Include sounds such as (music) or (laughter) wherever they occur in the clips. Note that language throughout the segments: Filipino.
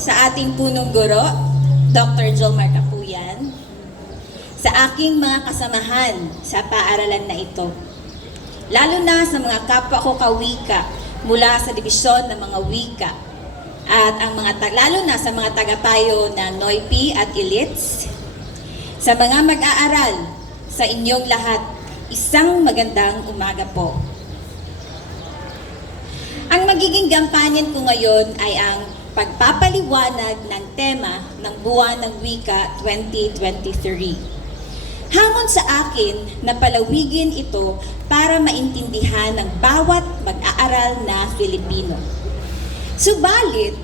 sa ating punong guro, Dr. Jomar Kapuyan, sa aking mga kasamahan sa paaralan na ito, lalo na sa mga kapwa ko kawika mula sa dibisyon ng mga wika at ang mga lalo na sa mga tagapayo ng NOIPI at ILITS, sa mga mag-aaral, sa inyong lahat, isang magandang umaga po. Ang magiging gampanyan ko ngayon ay ang pagpapaliwanag ng tema ng Buwan ng Wika 2023. Hamon sa akin na palawigin ito para maintindihan ng bawat mag-aaral na Filipino. Subalit,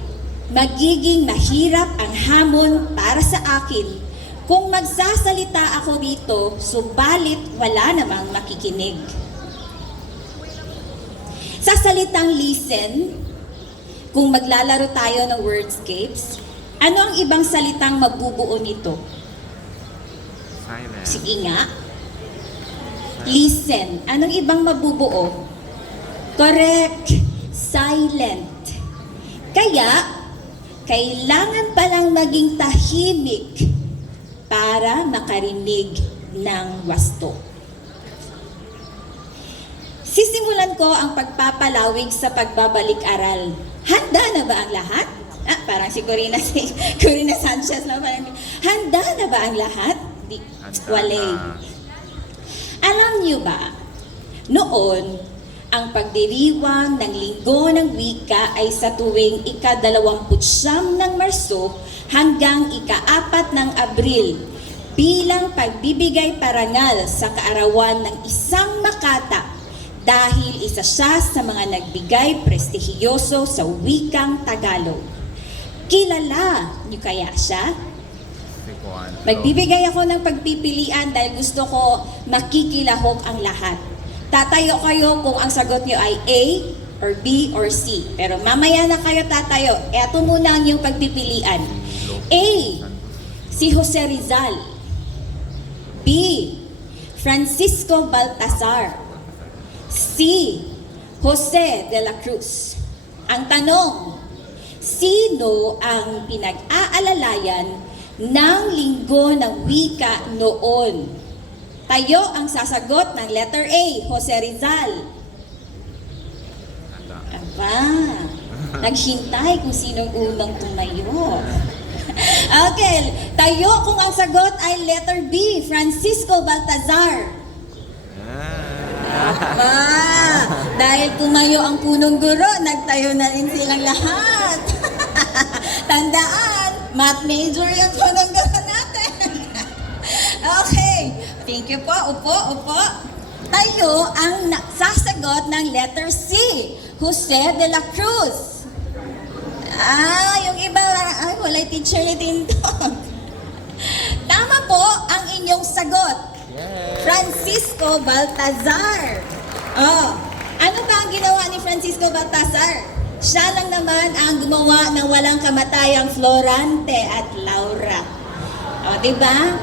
magiging mahirap ang hamon para sa akin kung magsasalita ako dito, subalit wala namang makikinig. Sa salitang listen, kung maglalaro tayo ng wordscapes, ano ang ibang salitang mabubuo nito? Silent. Sige nga. Listen. Anong ibang mabubuo? Correct. Silent. Kaya, kailangan palang maging tahimik para makarinig ng wasto. Sisimulan ko ang pagpapalawig sa pagbabalik-aral. Handa na ba ang lahat? Ah, parang si Corina, si (laughs) Corina Sanchez na parang, handa na ba ang lahat? Di, wale. na. Alam niyo ba, noon, ang pagdiriwang ng linggo ng wika ay sa tuwing ika-dalawamputsyam ng Marso hanggang ika-apat ng Abril bilang pagbibigay parangal sa kaarawan ng isang makata dahil isa siya sa mga nagbigay prestihiyoso sa wikang Tagalog. Kilala niyo kaya siya? Magbibigay ako ng pagpipilian dahil gusto ko makikilahok ang lahat. Tatayo kayo kung ang sagot niyo ay A or B or C. Pero mamaya na kayo tatayo. Eto muna ang iyong pagpipilian. A. Si Jose Rizal. B. Francisco Baltasar. C. Jose de la Cruz. Ang tanong, sino ang pinag-aalalayan ng linggo ng wika noon? Tayo ang sasagot ng letter A, Jose Rizal. Aba, naghintay kung sinong unang tumayo. (laughs) okay, tayo kung ang sagot ay letter B, Francisco Baltazar. Ah. Dahil tumayo ang punong guro, nagtayo na rin silang lahat. (laughs) Tandaan, math major yung punong guro natin. (laughs) okay, thank you po. Upo, upo. Tayo ang sasagot ng letter C, Jose de la Cruz. Ah, yung iba, ay, wala teacher ni Tindog. (laughs) Tama po ang inyong sagot. Francisco Baltazar. Oh, ano ba ang ginawa ni Francisco Baltazar? Siya lang naman ang gumawa ng walang kamatayang Florante at Laura. O, di ba?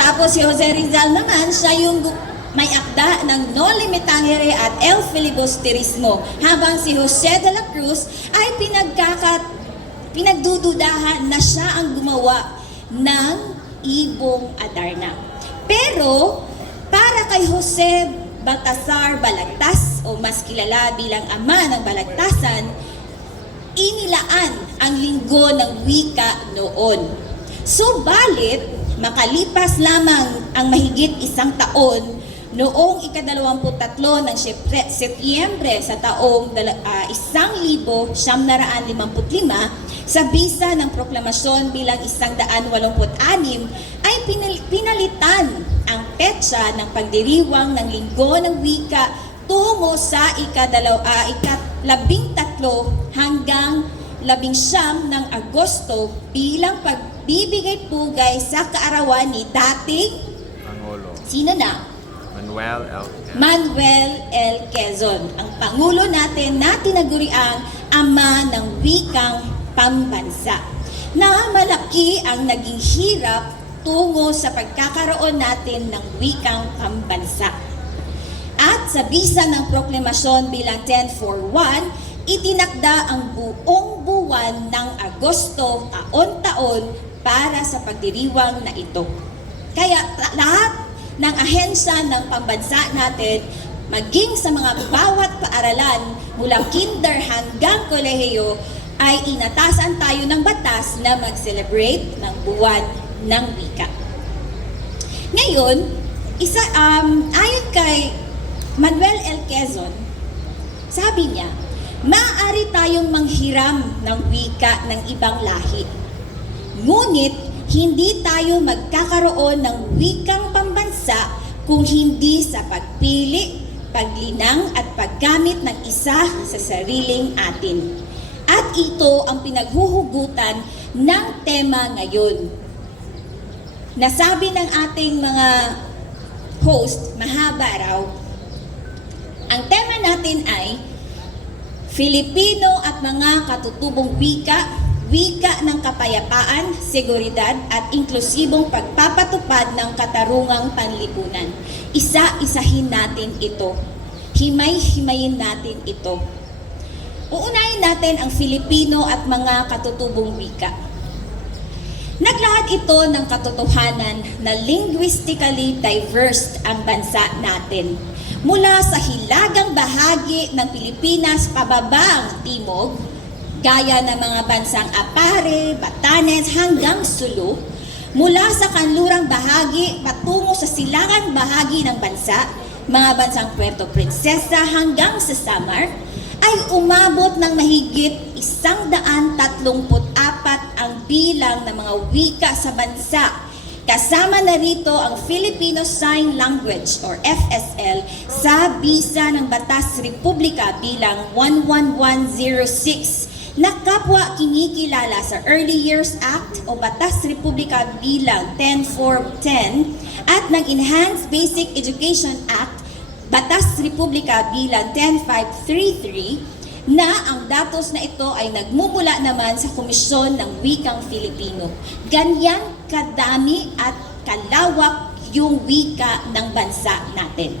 Tapos si Jose Rizal naman, siya yung may akda ng No Limitangere at El Filibusterismo. Habang si Jose de la Cruz ay pinagkakat pinagdududahan na siya ang gumawa ng Ibong Adarna. Pero, kay Jose Baltasar Balagtas o mas kilala bilang ama ng Balagtasan, inilaan ang linggo ng wika noon. Subalit, makalipas lamang ang mahigit isang taon noong ikadalawamput-tatlo ng Setyembre sa taong ah, isang libo siyam naraan limamput lima, sa bisa ng proklamasyon bilang isang daan walumput anim, ay pinal- pinalitan ang petsa ng pagdiriwang ng linggo ng wika tungo sa ikadalaw, ah, ikalabing tatlo hanggang labing siyam ng Agosto bilang pagbibigay pugay sa kaarawan ni dating, Pangulo. sino na? Manuel L. Quezon. Manuel L. Quezon, ang Pangulo natin na tinaguriang ama ng wikang pambansa. Na malaki ang naging hirap tungo sa pagkakaroon natin ng wikang pambansa. At sa bisa ng proklamasyon bilang 1041, itinakda ang buong buwan ng Agosto taon-taon para sa pagdiriwang na ito. Kaya la- lahat ng ahensya ng pambansa natin, maging sa mga bawat paaralan mula kinder hanggang kolehiyo, ay inatasan tayo ng batas na mag-celebrate ng buwan ng wika. Ngayon, isa, um, ayon kay Manuel L. Quezon, sabi niya, maaari tayong manghiram ng wika ng ibang lahi. Ngunit, hindi tayo magkakaroon ng wikang pambansa kung hindi sa pagpili, paglinang at paggamit ng isa sa sariling atin. At ito ang pinaghuhugutan ng tema ngayon. Nasabi ng ating mga host, mahaba raw, ang tema natin ay Filipino at mga katutubong wika, wika ng kapayapaan, seguridad at inklusibong pagpapatupad ng katarungang panlipunan. Isa-isahin natin ito. Himay-himayin natin ito. Uunahin natin ang Filipino at mga katutubong wika. Naglahad ito ng katotohanan na linguistically diverse ang bansa natin. Mula sa hilagang bahagi ng Pilipinas pababang timog, gaya ng mga bansang Apare, Batanes hanggang Sulu, mula sa kanlurang bahagi patungo sa silangang bahagi ng bansa, mga bansang Puerto Princesa hanggang sa Samar, ay umabot ng mahigit isang daan tatlumput apat ang bilang ng mga wika sa bansa. Kasama na rito ang Filipino Sign Language or FSL sa bisa ng Batas Republika bilang 11106 na kapwa kinikilala sa Early Years Act o Batas Republika bilang 10410 at ng Enhanced Basic Education Act Batas Republika bilang 10533 na ang datos na ito ay nagmumula naman sa Komisyon ng Wikang Filipino. Ganyan kadami at kalawak yung wika ng bansa natin.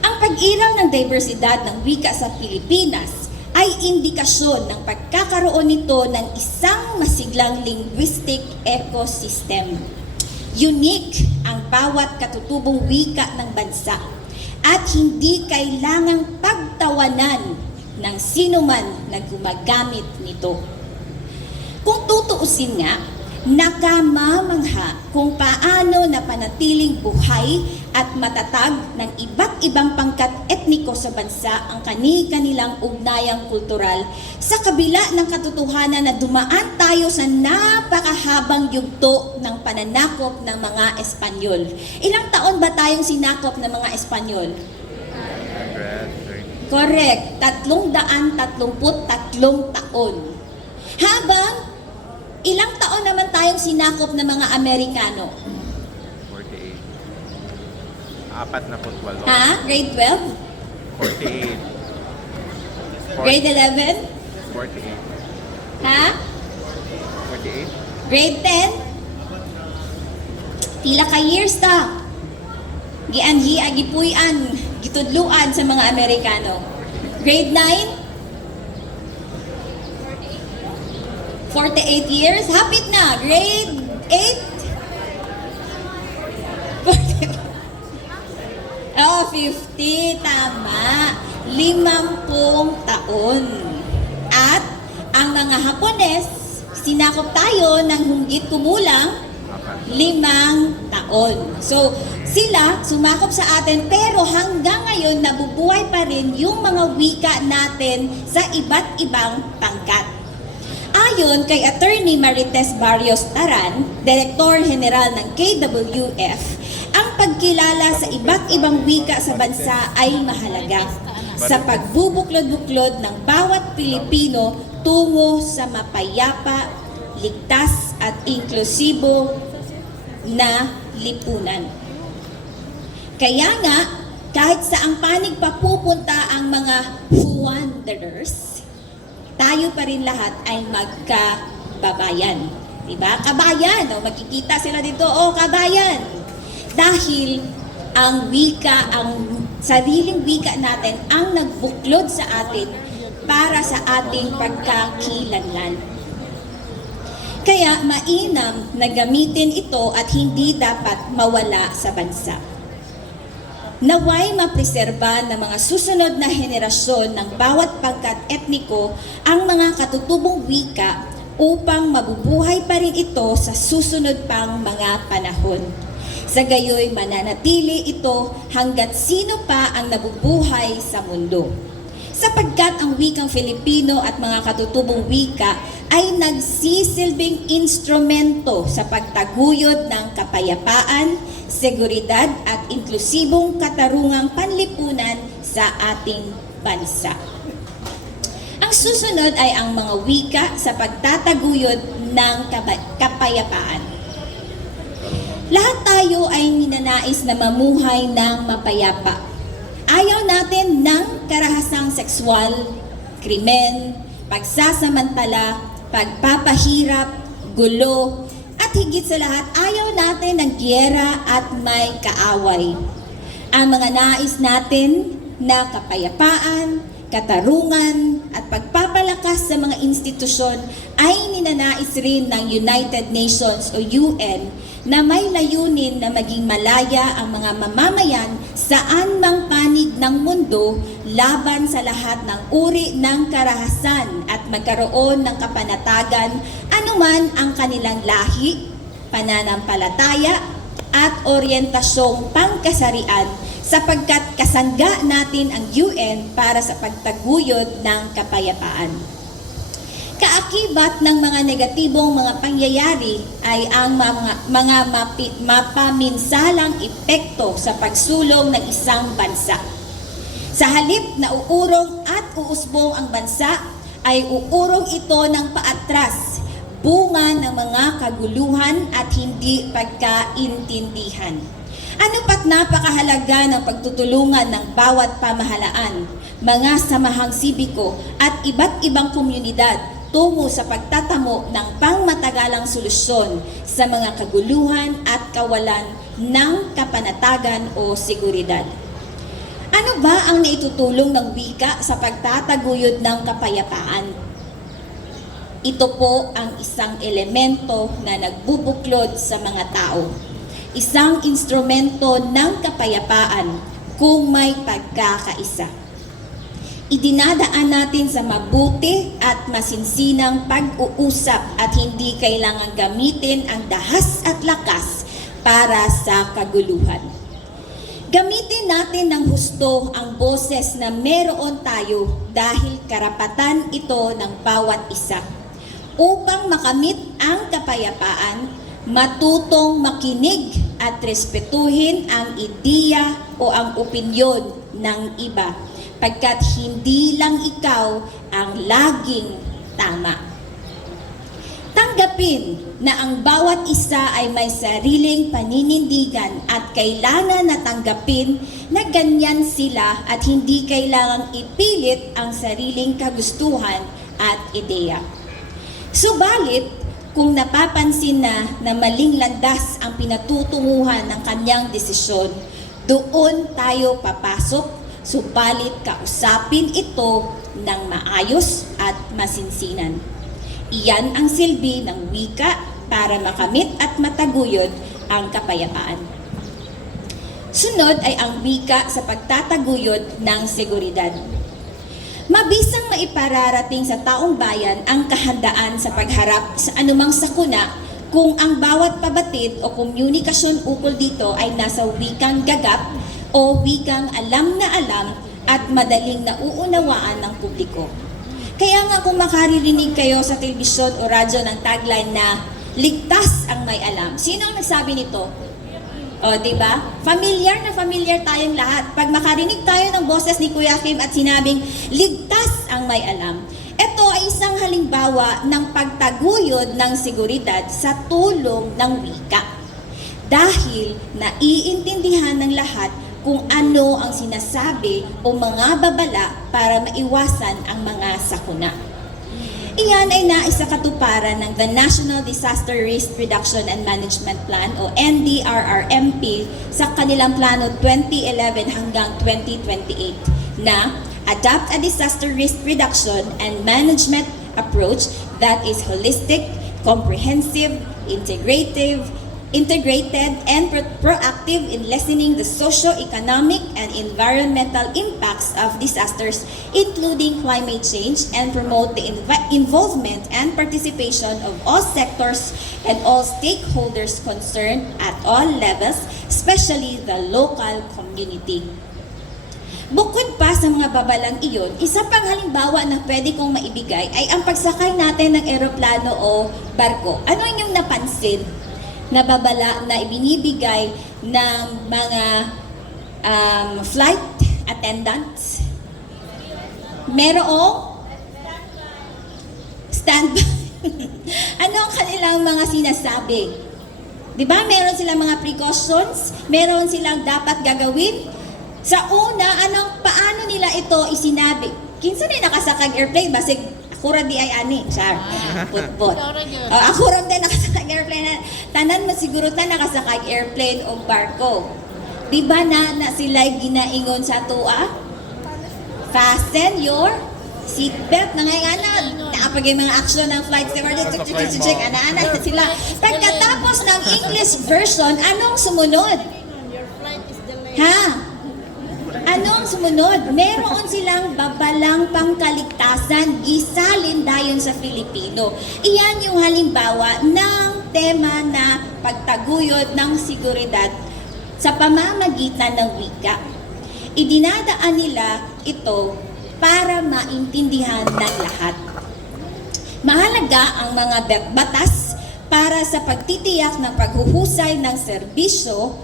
Ang pag-iral ng diversidad ng wika sa Pilipinas ay indikasyon ng pagkakaroon nito ng isang masiglang linguistic ecosystem. Unique ang bawat katutubong wika ng bansa at hindi kailangang pagtawanan ng sinuman na gumagamit nito. Kung tutuusin nga, nakamamangha kung paano napanatiling buhay at matatag ng iba't ibang pangkat etniko sa bansa ang kani-kanilang ugnayang kultural sa kabila ng katotohanan na dumaan tayo sa napakahabang yugto ng pananakop ng mga Espanyol. Ilang taon ba tayong sinakop ng mga Espanyol? 130. Correct. Tatlong daan, tatlumput, tatlong taon. Habang ilang taon naman tayong sinakop ng mga Amerikano? 48. Apat na putwalo. Ha? Grade 12? 48. (laughs) Grade 11? 48. Ha? 48? Grade 10? Tila ka years ta. Gianhi agipuyan, gitudluan sa mga Amerikano. Grade 9? 48 years? Hapit na. Grade 8? 40. (laughs) Oh, 50. Tama. Limampung taon. At ang mga Hapones, sinakop tayo ng hunggit kumulang limang taon. So, sila sumakop sa atin pero hanggang ngayon nabubuhay pa rin yung mga wika natin sa iba't ibang pangkat. Ayon kay Attorney Marites Barrios Taran, Direktor General ng KWF, ang pagkilala sa iba't ibang wika sa bansa ay mahalaga sa pagbubuklod-buklod ng bawat Pilipino tungo sa mapayapa, ligtas at inklusibo na lipunan. Kaya nga, kahit sa ang panig pa pupunta ang mga wanderers, tayo pa rin lahat ay magkababayan. Diba? Kabayan. O, magkikita sila dito, o kabayan. Dahil ang wika, ang sariling wika natin, ang nagbuklod sa atin para sa ating pagkakilanlan. Kaya mainam na gamitin ito at hindi dapat mawala sa bansa. Naway mapreserba ng mga susunod na henerasyon ng bawat pangkat etniko ang mga katutubong wika upang mabubuhay pa rin ito sa susunod pang mga panahon. Sa gayoy mananatili ito hanggat sino pa ang nabubuhay sa mundo. Sapagkat ang wikang Filipino at mga katutubong wika ay nagsisilbing instrumento sa pagtaguyod ng kapayapaan, seguridad at inklusibong katarungang panlipunan sa ating bansa. Ang susunod ay ang mga wika sa pagtataguyod ng kapa- kapayapaan. Lahat tayo ay ninanais na mamuhay ng mapayapa. Ayaw natin ng karahasang sexual, krimen, pagsasamantala, pagpapahirap, gulo, at higit sa lahat, ayaw natin ng gyera at may kaaway. Ang mga nais natin na kapayapaan, katarungan, at pagpapalakas sa mga institusyon ay ninanais rin ng United Nations o UN na may layunin na maging malaya ang mga mamamayan saan mang panig ng mundo laban sa lahat ng uri ng karahasan at magkaroon ng kapanatagan anuman ang kanilang lahi, pananampalataya at oryentasyong pangkasarian sapagkat kasangga natin ang UN para sa pagtaguyod ng kapayapaan. Kaakibat ng mga negatibong mga pangyayari ay ang mga, mga mapi, mapaminsalang epekto sa pagsulong ng isang bansa. Sa halip na uurong at uusbong ang bansa, ay uurong ito ng paatras, bunga ng mga kaguluhan at hindi pagkaintindihan. Ano pat napakahalaga ng pagtutulungan ng bawat pamahalaan, mga samahang sibiko at iba't ibang komunidad tungo sa pagtatamo ng pangmatagalang solusyon sa mga kaguluhan at kawalan ng kapanatagan o seguridad. Ano ba ang naitutulong ng wika sa pagtataguyod ng kapayapaan? Ito po ang isang elemento na nagbubuklod sa mga tao. Isang instrumento ng kapayapaan kung may pagkakaisa. Idinadaan natin sa mabuti at masinsinang pag-uusap at hindi kailangan gamitin ang dahas at lakas para sa kaguluhan. Gamitin natin ng husto ang boses na meron tayo dahil karapatan ito ng bawat isa. Upang makamit ang kapayapaan, matutong makinig at respetuhin ang ideya o ang opinyon ng iba pagkat hindi lang ikaw ang laging tama. Tanggapin na ang bawat isa ay may sariling paninindigan at kailangan na tanggapin na ganyan sila at hindi kailangang ipilit ang sariling kagustuhan at ideya. Subalit, kung napapansin na na maling landas ang pinatutunguhan ng kanyang desisyon, doon tayo papasok, subalit kausapin ito ng maayos at masinsinan. Iyan ang silbi ng wika para makamit at mataguyod ang kapayapaan. Sunod ay ang wika sa pagtataguyod ng seguridad. Mabisang maipararating sa taong bayan ang kahandaan sa pagharap sa anumang sakuna kung ang bawat pabatid o komunikasyon ukol dito ay nasa wikang gagap o wikang alam na alam at madaling nauunawaan ng publiko. Kaya nga kung makaririnig kayo sa telebisyon o radyo ng tagline na ligtas ang may alam. Sino ang nagsabi nito? O, di ba? Familiar na familiar tayong lahat. Pag makarinig tayo ng boses ni Kuya Kim at sinabing, ligtas ang may alam. Ito ay isang halimbawa ng pagtaguyod ng seguridad sa tulong ng wika. Dahil naiintindihan ng lahat kung ano ang sinasabi o mga babala para maiwasan ang mga sakuna. Iyan ay naisa katuparan ng the National Disaster Risk Reduction and Management Plan o NDRRMP sa kanilang plano 2011 hanggang 2028 na adopt a disaster risk reduction and management approach that is holistic, comprehensive, integrative, integrated and pro- proactive in lessening the socio-economic and environmental impacts of disasters, including climate change, and promote the inv- involvement and participation of all sectors and all stakeholders concerned at all levels, especially the local community. Bukod pa sa mga babalang iyon, isa pang halimbawa na pwede kong maibigay ay ang pagsakay natin ng eroplano o barko. Ano inyong napansin na babala na ibinibigay ng mga um, flight attendants? Merong standby. (laughs) ano ang kanilang mga sinasabi? Di ba? Meron silang mga precautions, meron silang dapat gagawin. Sa una, anong paano nila ito isinabi? Kinsa na nakasakag airplane basig ako ra di ay ani, char. Putput. Uh, ako ram din nakasakag airplane. Tanan mo siguro ta nakasakag airplane o barko. Di ba na, na sila ginaingon sa tua? Fasten your seatbelt na ngayon ana naapag yung mga action ng flight stewardess check check check check ana ana sila pagkatapos ng English version anong sumunod Your flight is delayed. ha anong sumunod? Meron silang babalang pangkaligtasan gisalin dayon sa Filipino. Iyan yung halimbawa ng tema na pagtaguyod ng seguridad sa pamamagitan ng wika. Idinadaan nila ito para maintindihan ng lahat. Mahalaga ang mga bat- batas para sa pagtitiyak ng paghuhusay ng serbisyo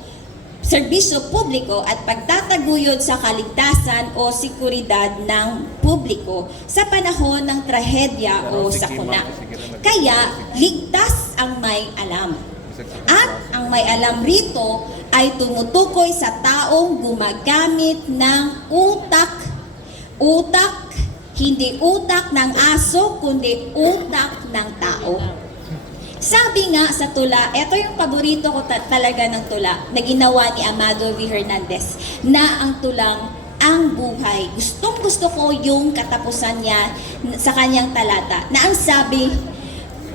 serbisyo publiko at pagtataguyod sa kaligtasan o sekuridad ng publiko sa panahon ng trahedya o sakuna. Kaya, ligtas ang may alam. At ang may alam rito ay tumutukoy sa taong gumagamit ng utak. Utak, hindi utak ng aso, kundi utak ng tao. Sabi nga sa tula, ito yung paborito ko ta- talaga ng tula na ginawa ni Amado V. Hernandez na ang tulang ang buhay. Gustong gusto ko yung katapusan niya sa kanyang talata na ang sabi,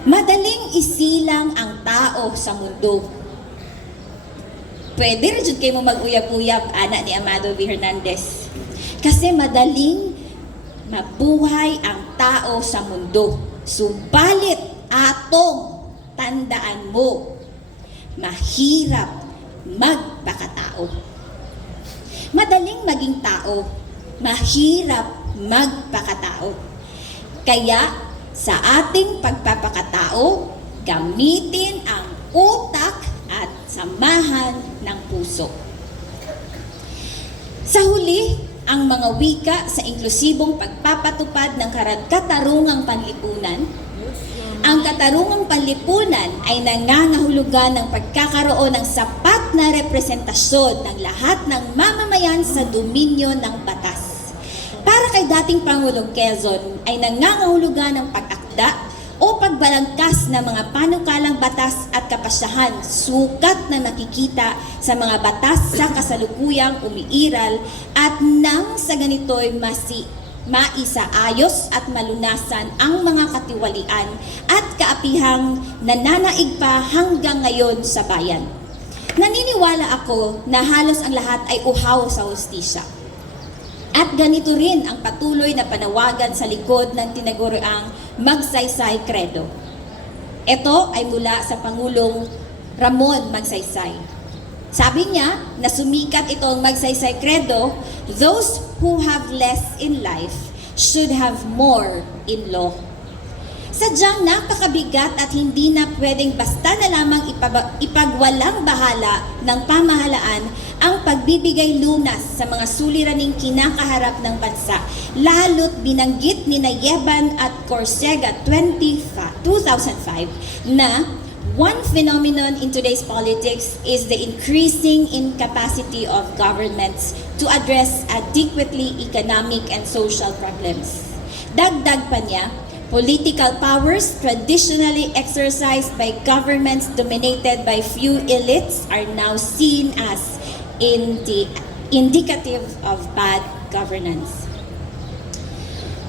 madaling isilang ang tao sa mundo. Pwede rin jud kayo mag-uyab-uyab, ana ni Amado V. Hernandez. Kasi madaling mabuhay ang tao sa mundo. Subalit atong tandaan mo, mahirap magpakatao. Madaling maging tao, mahirap magpakatao. Kaya sa ating pagpapakatao, gamitin ang utak at samahan ng puso. Sa huli, ang mga wika sa inklusibong pagpapatupad ng katarungang panlipunan ang katarungang panlipunan ay nangangahulugan ng pagkakaroon ng sapat na representasyon ng lahat ng mamamayan sa dominyo ng batas. Para kay dating Pangulong Quezon ay nangangahulugan ng pag-akda o pagbalangkas ng mga panukalang batas at kapasyahan sukat na nakikita sa mga batas sa kasalukuyang umiiral at nang sa ganito'y masi maisaayos at malunasan ang mga katiwalian at kaapihang nananaig pa hanggang ngayon sa bayan. Naniniwala ako na halos ang lahat ay uhaw sa hustisya. At ganito rin ang patuloy na panawagan sa likod ng tinaguriang Magsaysay Credo. Ito ay mula sa Pangulong Ramon Magsaysay. Sabi niya na sumikat itong Magsaysay Credo, those who have less in life should have more in law. Sadyang napakabigat at hindi na pwedeng basta na lamang ipaba- ipagwalang bahala ng pamahalaan ang pagbibigay lunas sa mga suliraning kinakaharap ng bansa. Lalo't binanggit ni Nayeban at Corsega 25 2005 na One phenomenon in today's politics is the increasing incapacity of governments to address adequately economic and social problems. Dagdag pa niya, political powers traditionally exercised by governments dominated by few elites are now seen as indi- indicative of bad governance.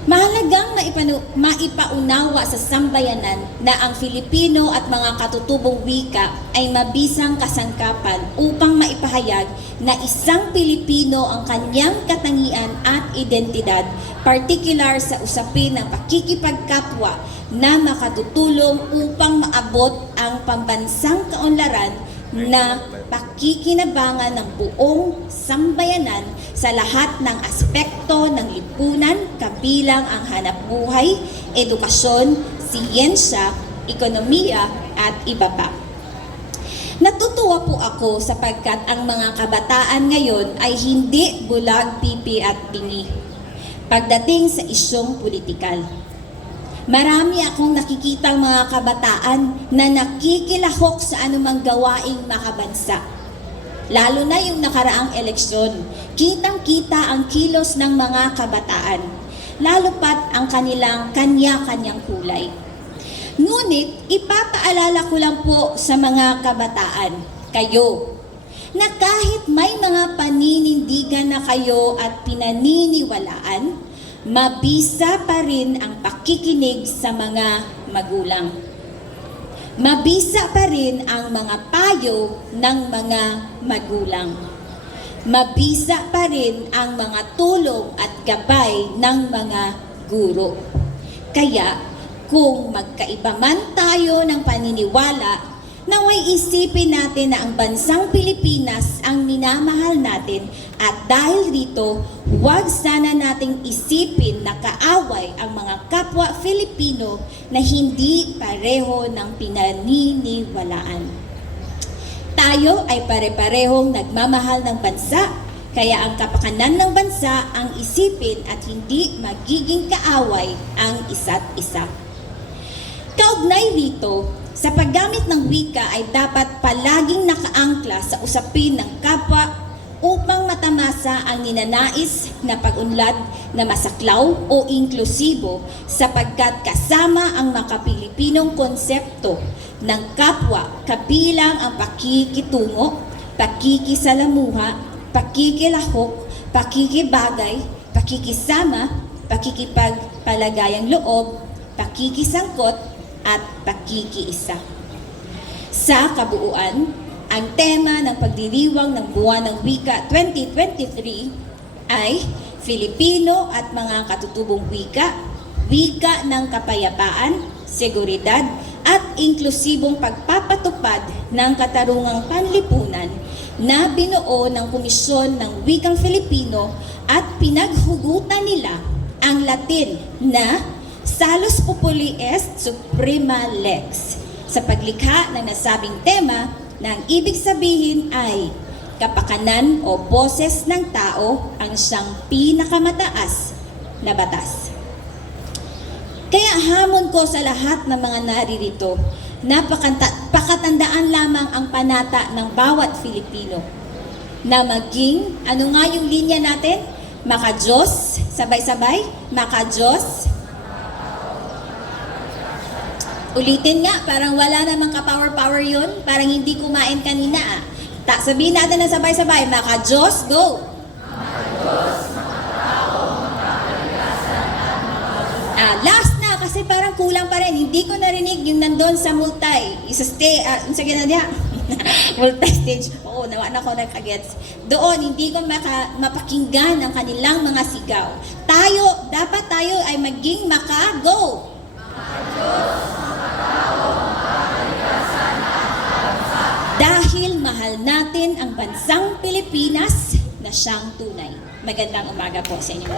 Mahalagang maipanu- maipaunawa sa sambayanan na ang Filipino at mga katutubong wika ay mabisang kasangkapan upang maipahayag na isang Pilipino ang kanyang katangian at identidad, partikular sa usapin ng pakikipagkapwa na makatutulong upang maabot ang pambansang kaunlaran na pakikinabangan ng buong sambayanan sa lahat ng aspekto ng lipunan kabilang ang hanap buhay, edukasyon, siyensya, ekonomiya at iba pa. Natutuwa po ako sapagkat ang mga kabataan ngayon ay hindi bulag pipi at bingi pagdating sa isyong politikal. Marami akong nakikitang mga kabataan na nakikilahok sa anumang gawaing makabansa. Lalo na yung nakaraang eleksyon, kitang-kita ang kilos ng mga kabataan, lalo pat ang kanilang kanya-kanyang kulay. Ngunit ipapaalala ko lang po sa mga kabataan, kayo, na kahit may mga paninindigan na kayo at pinaniniwalaan, mabisa pa rin ang pakikinig sa mga magulang. Mabisa pa rin ang mga payo ng mga magulang. Mabisa pa rin ang mga tulong at gabay ng mga guro. Kaya, kung magkaiba man tayo ng paniniwala, naway isipin natin na ang bansang Pilipinas ang minamahal natin at dahil dito, huwag sana nating isipin na kaaway ang mga kapwa Filipino na hindi pareho ng pinaniniwalaan. Tayo ay pare-parehong nagmamahal ng bansa, kaya ang kapakanan ng bansa ang isipin at hindi magiging kaaway ang isa't isa. Kaugnay rito, sa paggamit ng wika ay dapat palaging nakaangkla sa usapin ng kapwa upang matamasa ang ninanais na pag-unlad na masaklaw o inklusibo sapagkat kasama ang makapilipinong konsepto ng kapwa kabilang ang pakikitungo, pakikisalamuha, pakikilahok, pakikibagay, pakikisama, pakikipagpalagayang loob, pakikisangkot, at pakikiisa. Sa kabuuan, ang tema ng pagdiriwang ng Buwan ng Wika 2023 ay Filipino at mga katutubong wika, wika ng kapayapaan, seguridad, at inklusibong pagpapatupad ng katarungang panlipunan na binuo ng Komisyon ng Wikang Filipino at pinaghugutan nila ang Latin na Salus Populi Est Suprema Lex sa paglikha ng nasabing tema na ang ibig sabihin ay kapakanan o boses ng tao ang siyang pinakamataas na batas. Kaya hamon ko sa lahat ng mga naririto, napakanta- pakatandaan lamang ang panata ng bawat Filipino na maging, ano nga yung linya natin? Maka-Diyos, sabay-sabay, maka-Diyos, Ulitin nga, parang wala namang ka-power-power yun. Parang hindi kumain kanina ah. Ta, sabihin natin na sabay-sabay, maka Diyos, go! Ah, last na, kasi parang kulang pa rin. Hindi ko narinig yung nandun sa multi. Isa stay, ah, sa gina niya. (laughs) multi-stage. Oo, nawa na ko nakagets. Doon, hindi ko maka, mapakinggan ang kanilang mga sigaw. Tayo, dapat tayo ay maging maka-go! Dahil ang bansang Pilipinas na siyang tunay. Magandang umaga po sa inyo.